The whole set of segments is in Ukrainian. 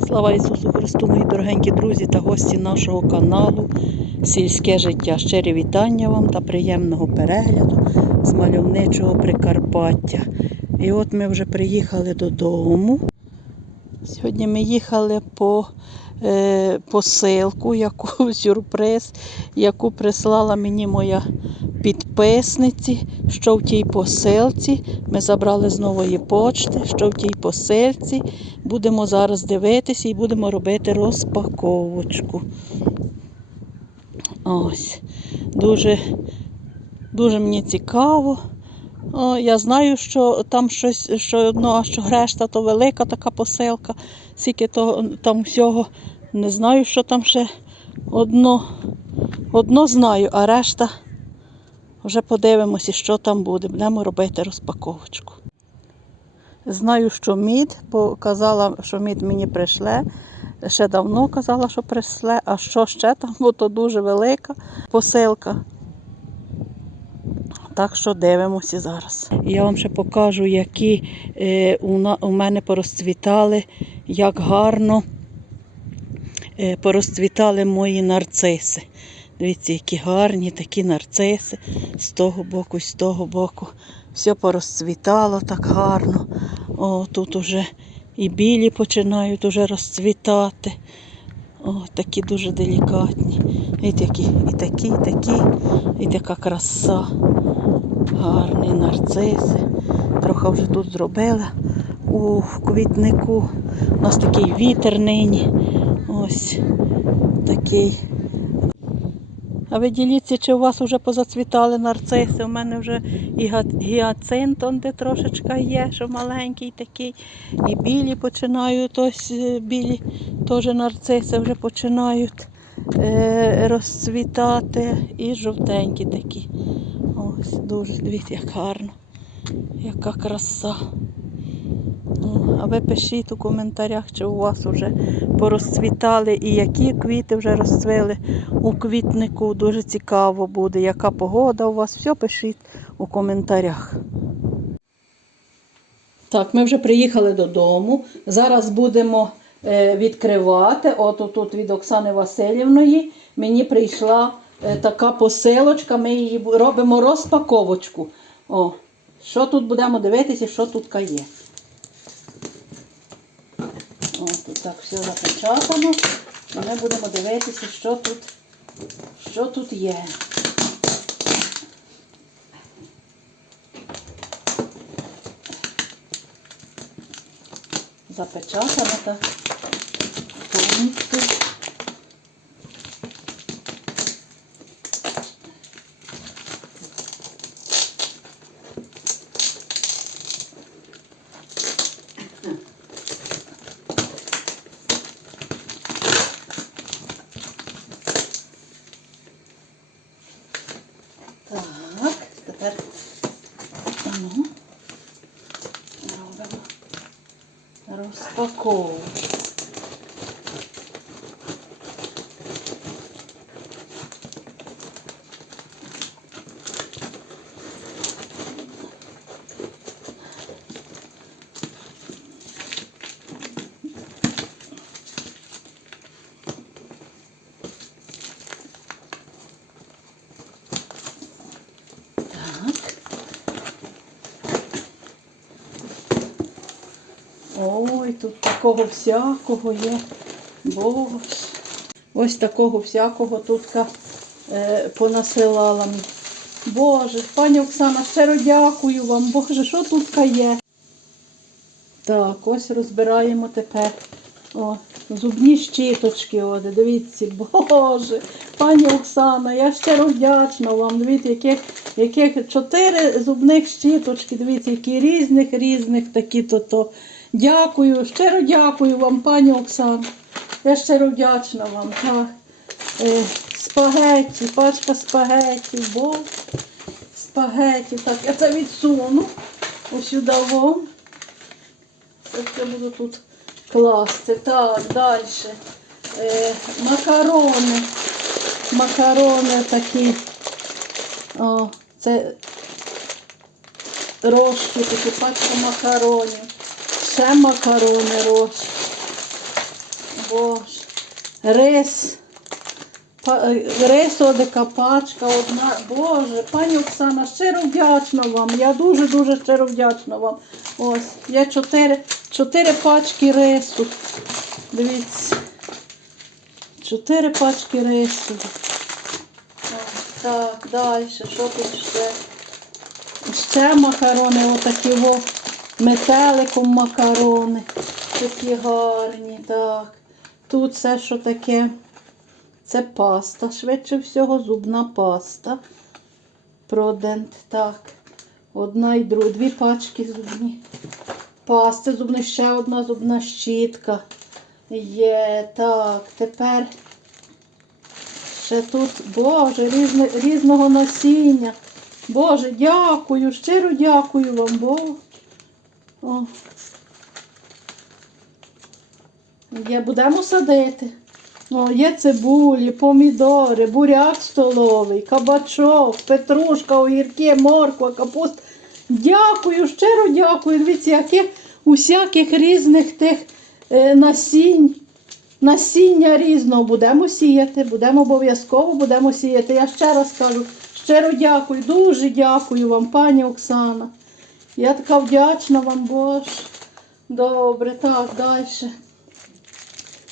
Слава Ісусу Христу, мої дорогенькі друзі та гості нашого каналу Сільське життя. Щирі вітання вам та приємного перегляду з мальовничого Прикарпаття. І от ми вже приїхали додому. Сьогодні ми їхали по е, посилку, яку сюрприз, яку прислала мені моя підписниці, що в тій посилці. Ми забрали з нової почти, що в тій посилці. Будемо зараз дивитися і будемо робити розпаковочку. Ось. Дуже, дуже мені цікаво. О, я знаю, що там щось, що, ну, а що решта, то велика така посилка. Скільки то, там всього не знаю, що там ще одно, одно знаю, а решта вже подивимося, що там буде. Будемо робити розпаковочку. Знаю, що мід, бо казала, що мід мені прийшле. Ще давно казала, що прийшле, а що ще там, бо то дуже велика посилка. Так що дивимося зараз. Я вам ще покажу, які е, у, мене порозцвітали, як гарно е, порозцвітали мої нарциси. Дивіться, які гарні такі нарциси з того боку і з того боку. Все порозцвітало так гарно. О, тут уже і білі починають уже розцвітати. О, такі дуже делікатні. І такі, і такі, і такі, і така краса. Гарні нарциси. Трохи вже тут зробила у квітнику. У нас такий вітер нині. Ось такий. А ви діліться, чи у вас вже позацвітали нарциси? У мене вже і гіацинт, де трошечка є, що маленький такий. І білі починають, ось е, білі теж нарциси вже починають е, розцвітати. І жовтенькі такі. Ось дуже, дивіться, як гарно. Яка краса. Ну, А ви пишіть у коментарях, чи у вас вже порозцвітали і які квіти вже розцвіли у квітнику. Дуже цікаво буде, яка погода у вас. Все пишіть у коментарях. Так, ми вже приїхали додому. Зараз будемо е, відкривати. От тут від Оксани Васильівної мені прийшла е, така посилочка. Ми її робимо розпаковочку. О, що тут будемо дивитися, що тут є. О, тут так все запечатано. І ми будемо дивитися, що тут, що тут є. Запечатано так повністю. Так, тепер ну, робимо розпаковку. Так. Ой, тут такого всякого є. Боже. Ось такого всякого тут е, понасилала. мені. Боже, пані Оксана, щиро дякую вам. Боже, що тут є? Так, ось розбираємо тепер. О, зубні щіточки, о, дивіться, Боже, пані Оксана, я щиро вдячна вам. Дивіться, яких, яких чотири зубних щіточки, дивіться, які різних, різних такі то то. Дякую, щиро дякую вам, пані Оксана. Я щиро вдячна вам. Так. Е, спагетті, пачка спагетті, бо спагетті. Так, я це відсуну ось вон. Я буду тут класти. Так, далі. Е, макарони. Макарони такі. О, це рожки, такі пачка макаронів. Ще макарони рожки. рис. Па- е, Рисова така пачка одна. Боже, пані Оксана, щиро вдячна вам. Я дуже-дуже щиро вдячна вам. Ось, є чотири, чотири пачки рису. Дивіться. Чотири пачки рису. Так, далі, що тут ще? Ще макарони, отакі во, метеликом макарони. Такі гарні, так. Тут це що таке? Це паста, швидше всього, зубна паста. Продент. Так. Одна і друга. Дві пачки зубні. Пасти зубні, ще одна зубна щітка. Є. Так, тепер ще тут, Боже, різне, різного насіння. Боже, дякую, щиро дякую вам, Бог. О. Є, будемо садити. О, є цибулі, помідори, буряк столовий, кабачок, петрушка, огірки, морква, капуста. Дякую, щиро дякую. Дивіться, яких усяких різних тих е, насінь. Насіння різного будемо сіяти, будемо обов'язково будемо сіяти. Я ще раз кажу, щиро дякую, дуже дякую вам, пані Оксана. Я така вдячна вам, Боже. Добре, так, далі.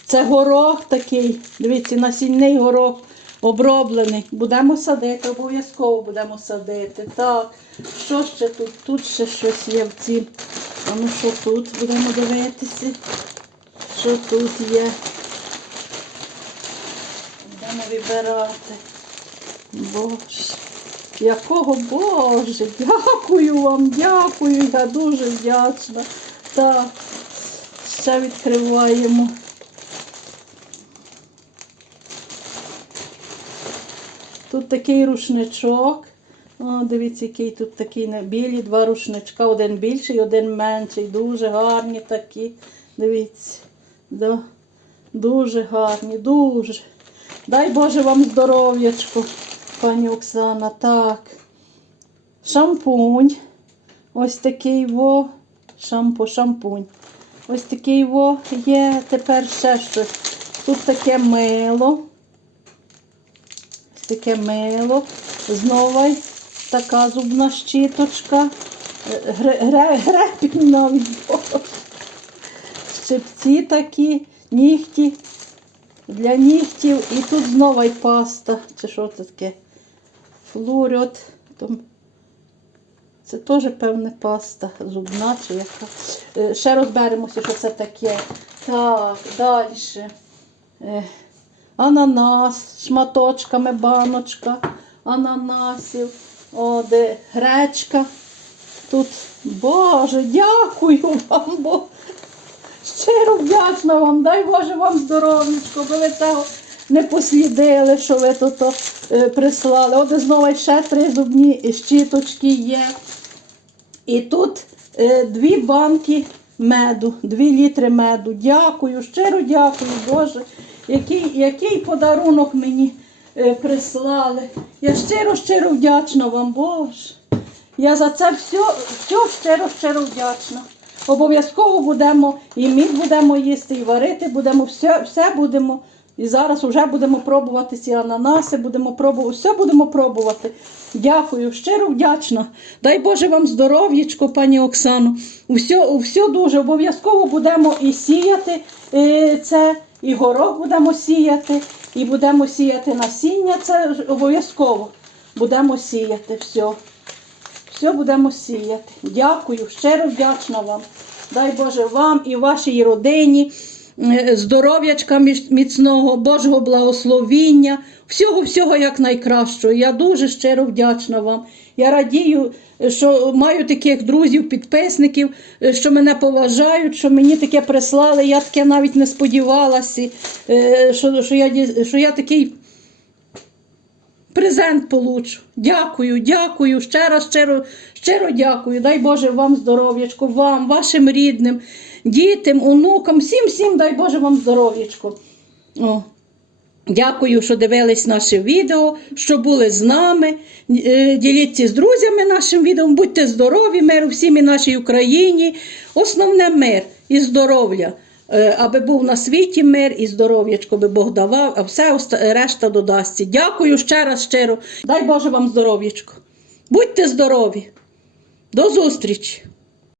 Це горох такий, дивіться, насінний горох оброблений. Будемо садити, обов'язково будемо садити. Так, що ще тут? Тут ще щось є в цій. А ну що тут будемо дивитися? Що тут є? Будемо вибирати. Боже, якого Боже, дякую вам, дякую, я дуже вдячна. Так, ще відкриваємо. Тут такий рушничок. О, дивіться, який тут такий не- білі, два рушничка, один більший, один менший. Дуже гарні такі. Дивіться. Да. Дуже гарні, дуже. Дай Боже вам здоров'ячко, пані Оксана. Так. Шампунь. Ось такий во. Шампу, шампунь. Ось такий во є. Тепер ще щось. Тут таке мило. Ось таке мило. Знову така зубна щіточка. Е, Гре, гре, гребінь навіть. Щипці такі, нігті для нігтів. І тут знову паста. Чи що це таке? Флуріот. Там Це теж певне паста, зубна чи яка. Е, Ще розберемося, що це таке. Так, далі. Е, Ананас, шматочками баночка, ананасів, о, де гречка. Тут, Боже, дякую вам, бо щиро вдячна вам. Дай Боже вам здоров'ячко, бо ви цього не послідили, що ви тут е, прислали. От знову ще три зубні щіточки є. І тут е, дві банки меду, дві літри меду. Дякую, щиро дякую, Боже. Який, який подарунок мені е, прислали. Я щиро, щиро вдячна вам, Боже. Я за це все, все щиро, щиро вдячна. Обов'язково будемо і ми будемо їсти, і варити будемо, все, все будемо. І зараз вже будемо пробувати ці ананаси, будемо пробувати, все будемо пробувати. Дякую, щиро вдячна. Дай Боже вам здоров'ячко, пані Оксано. Все, все дуже обов'язково будемо і сіяти е, це, і горох будемо сіяти, і будемо сіяти насіння. Це обов'язково будемо сіяти все. Все будемо сіяти. Дякую, щиро вдячна вам. Дай Боже вам і вашій родині, здоров'ячка міцного, Божого благословіння, всього-всього як найкращого. Я дуже щиро вдячна вам. Я радію, що маю таких друзів, підписників, е, що мене поважають, що мені таке прислали. Я таке навіть не сподівалася, е, що, що, я, що я такий презент получу. Дякую, дякую. Ще раз щиро, щиро дякую. Дай Боже вам здоров'ячко, вам, вашим рідним, дітям, онукам, всім, всім дай Боже вам здоров'ячко. Дякую, що дивились наше відео, що були з нами. Е, Діліться з друзями нашим відео. Будьте здорові, миру всім і нашій Україні. Основне мир і здоров'я. е, аби був на світі мир і здоров'ячко би Бог давав, а все решта додасться. Дякую ще раз щиро. Дай Боже вам здоров'ячко. Будьте здорові. До зустрічі!